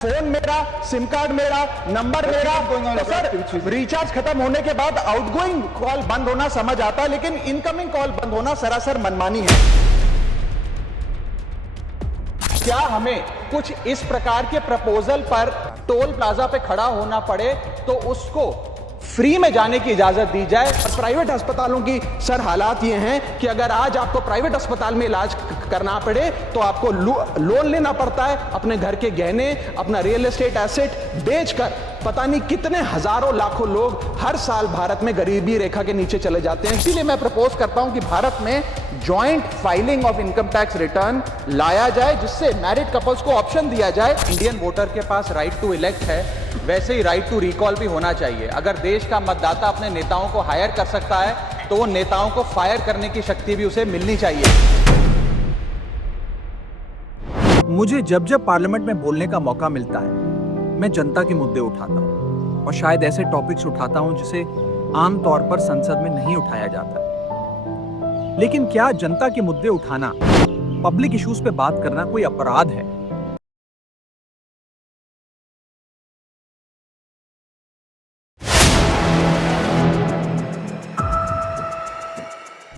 Phone मेरा, SIM card मेरा, number मेरा, तो सर रिचार्ज खत्म होने के बाद आउटगोइंग कॉल बंद होना समझ आता है, लेकिन इनकमिंग कॉल बंद होना सरासर मनमानी है। क्या हमें कुछ इस प्रकार के प्रपोजल पर टोल प्लाजा पे खड़ा होना पड़े तो उसको फ्री में जाने की इजाजत दी जाए? और प्राइवेट अस्पतालों की सर हालात ये हैं कि अगर आज आपको प्राइवेट अस्पताल में इलाज करना पड़े तो आपको लोन लेना पड़ता है, अपने घर के गहने, अपना रियल एस्टेट एसेट बेचकर पता नहीं कितने हजारों लाखों लोग हर साल भारत में गरीबी रेखा के नीचे चले जाते हैं। इसीलिए मैं प्रपोज करता हूं कि भारत में joint filing of income tax return लाया जाए, जिससे मैरिड कपल्स को ऑप्शन दिया जाए। इंडियन वोटर के पास राइट टू इलेक्ट है, वैसे ही राइट टू रिकॉल भी होना चाहिए। अगर देश का मतदाता अपने नेताओं को हायर कर सकता है तो वो नेताओं को फायर करने की शक्ति भी उसे मिलनी चाहिए। मुझे जब जब पार्लियामेंट में बोलने का मौका मिलता है मैं जनता के मुद्दे उठाता हूँ और शायद ऐसे टॉपिक्स उठाता हूँ जिसे आमतौर पर संसद में नहीं उठाया जाता। लेकिन क्या जनता के मुद्दे उठाना, पब्लिक इश्यूज पे बात करना कोई अपराध है?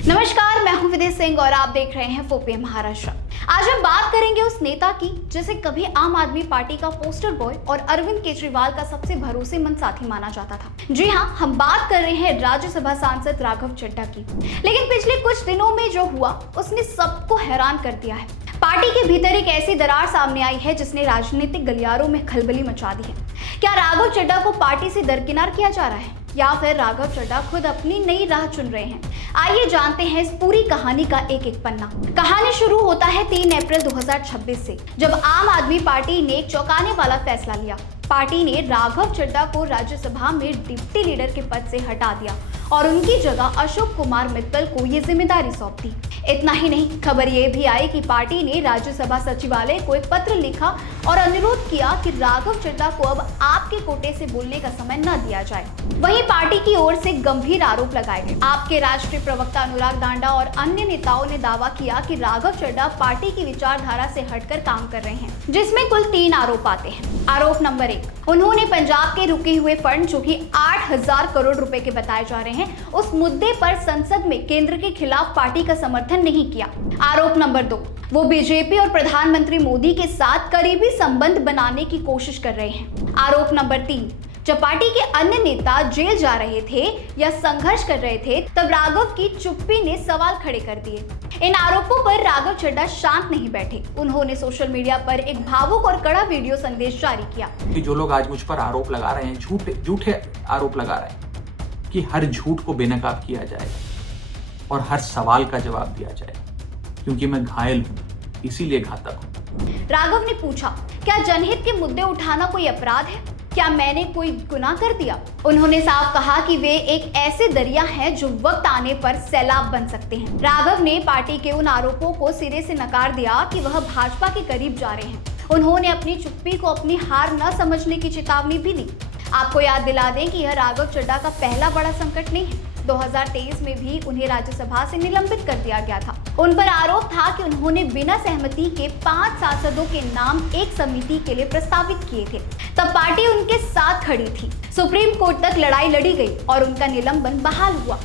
नमस्कार, मैं हूं विदे सिंह और आप देख रहे हैं फोपीएम महाराष्ट्र। आज हम बात करेंगे उस नेता की जिसे कभी आम आदमी पार्टी का पोस्टर बॉय और अरविंद केजरीवाल का सबसे भरोसेमंद साथी माना जाता था। जी हां, हम बात कर रहे हैं राज्यसभा सांसद राघव चड्ढा की। लेकिन पिछले कुछ दिनों में जो हुआ उसने सबको हैरान कर दिया है। पार्टी के भीतर एक ऐसी दरार सामने आई है जिसने राजनीतिक गलियारों में खलबली मचा दी है। क्या राघव चड्ढा को पार्टी से दरकिनार किया जा रहा है या फिर राघव चड्ढा खुद अपनी नई राह चुन रहे हैं? आइए जानते हैं इस पूरी कहानी का एक एक पन्ना। कहानी शुरू होता है 3 अप्रैल 2026 से, जब आम आदमी पार्टी ने एक चौंकाने वाला फैसला लिया। पार्टी ने राघव चड्ढा को राज्यसभा में डिप्टी लीडर के पद से हटा दिया और उनकी जगह अशोक कुमार मित्तल को ये जिम्मेदारी सौंप दी। इतना ही नहीं, खबर ये भी आई कि पार्टी ने राज्यसभा सचिवालय को एक पत्र लिखा और अनुरोध किया कि राघव चड्ढा को अब आपके कोटे से बोलने का समय न दिया जाए। वहीं पार्टी की ओर से गंभीर आरोप लगाए गए। आपके राष्ट्रीय प्रवक्ता अनुराग दांडा और अन्य नेताओं ने दावा किया कि राघव चड्ढा पार्टी की विचारधारा से हटकर काम कर रहे हैं, जिसमें कुल 3 आरोप आते हैं। आरोप नंबर 1, उन्होंने पंजाब के रुके हुए फंड जो कि 8,000 करोड़ रुपए के बताए जा रहे हैं, उस मुद्दे पर संसद में केंद्र के खिलाफ पार्टी का समर्थन नहीं किया। आरोप नंबर 2, वो बीजेपी और प्रधानमंत्री मोदी के साथ करीबी संबंध बनाने की कोशिश कर रहे हैं। आरोप नंबर 3, जब पार्टी के अन्य नेता जेल जा रहे थे या संघर्ष कर रहे थे तब राघव की चुप्पी ने सवाल खड़े कर दिए। इन आरोपों पर राघव चड्ढा शांत नहीं बैठे। उन्होंने सोशल मीडिया पर एक भावुक और कड़ा वीडियो संदेश जारी किया कि जो लोग आज मुझ पर आरोप लगा रहे हैं, झूठे आरोप लगा रहे हैं, कि हर झूठ को बेनकाब किया जाएगा और हर सवाल का जवाब दिया जाएगा, क्योंकि मैं घायल हूं, इसीलिए घातक हूं। राघव ने पूछा, क्या जनहित के मुद्दे उठाना कोई अपराध है? क्या मैंने कोई गुनाह कर दिया? उन्होंने साफ कहा कि वे एक ऐसे दरिया हैं जो वक्त आने पर सैलाब बन सकते हैं। राघव ने पार्टी के उन आरोपों को सिरे से नकार दिया कि वह भाजपा के करीब जा रहे हैं। उन्होंने अपनी चुप्पी को अपनी हार न समझने की चेतावनी भी दी। आपको याद दिला दें कि यह राघव चड्ढा का पहला बड़ा संकट नहीं है। 2023 में भी उन्हें राज्यसभा से निलंबित कर दिया गया था। उन पर आरोप था कि उन्होंने बिना सहमति के 5 सांसदों के नाम एक समिति के लिए प्रस्तावित किए थे। तब पार्टी उनके साथ खड़ी थी। सुप्रीम कोर्ट तक लड़ाई लड़ी गई और उनका निलंबन बहाल हुआ।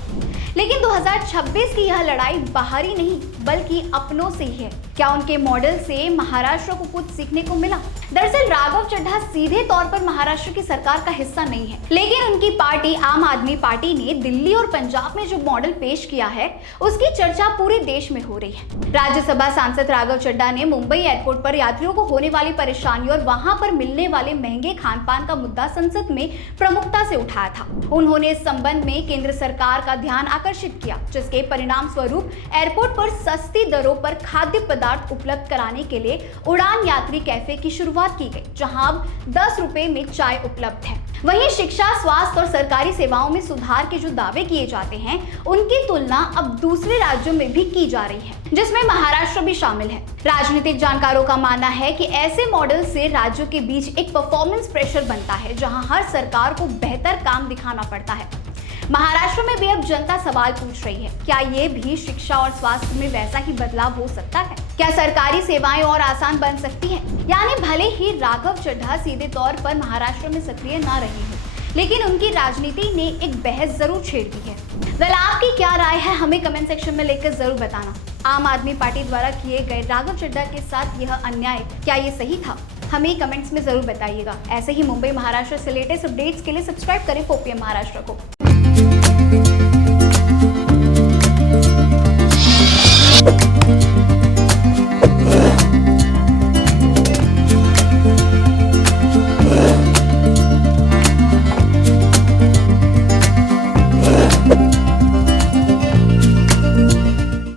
लेकिन 2026 की यह लड़ाई बाहरी नहीं बल्कि अपनों से ही है। क्या उनके मॉडल से महाराष्ट्र को कुछ सीखने को मिला? दरअसल राघव चड्ढा सीधे तौर पर महाराष्ट्र की सरकार का हिस्सा नहीं है, लेकिन उनकी पार्टी आम आदमी पार्टी ने दिल्ली और पंजाब में जो मॉडल पेश किया है उसकी चर्चा पूरे देश में हो रही है। राज्यसभा सांसद राघव चड्ढा ने मुंबई एयरपोर्ट पर यात्रियों को होने वाली परेशानी और वहां पर मिलने वाले महंगे खान पान का मुद्दा संसद में प्रमुखता से उठाया था। उन्होंने इस संबंध में केंद्र सरकार का ध्यान आकर्षित किया, जिसके परिणाम स्वरूप एयरपोर्ट पर सस्ती दरों पर खाद्य पदार्थ उपलब्ध कराने के लिए उड़ान यात्री कैफे की शुरुआत की गई, जहां अब 10 रुपए में चाय उपलब्ध है। वहीं शिक्षा, स्वास्थ्य और सरकारी सेवाओं में सुधार के जो दावे किए जाते हैं उनकी तुलना अब दूसरे राज्यों में भी की जा रही है, जिसमें महाराष्ट्र भी शामिल है। राजनीतिक जानकारों का मानना है कि ऐसे मॉडल से राज्यों के बीच एक परफॉर्मेंस प्रेशर बनता है, जहां हर सरकार को बेहतर काम दिखाना पड़ता है। महाराष्ट्र में भी अब जनता सवाल पूछ रही है, क्या ये भी शिक्षा और स्वास्थ्य में वैसा ही बदलाव हो सकता है? क्या सरकारी सेवाएं और आसान बन सकती हैं? यानी भले ही राघव चड्ढा सीधे तौर पर महाराष्ट्र में सक्रिय ना रहे हो, लेकिन उनकी राजनीति ने एक बहस जरूर छेड़ दी है। वेल, आपकी क्या राय है हमें कमेंट सेक्शन में लिखकर जरूर बताना। आम आदमी पार्टी द्वारा किए गए राघव चड्ढा के साथ यह अन्याय क्या ये सही था? हमें कमेंट्स में जरूर बताइएगा। ऐसे ही मुंबई महाराष्ट्र से लेटेस्ट अपडेट्स के लिए सब्सक्राइब करें 4PM महाराष्ट्र को।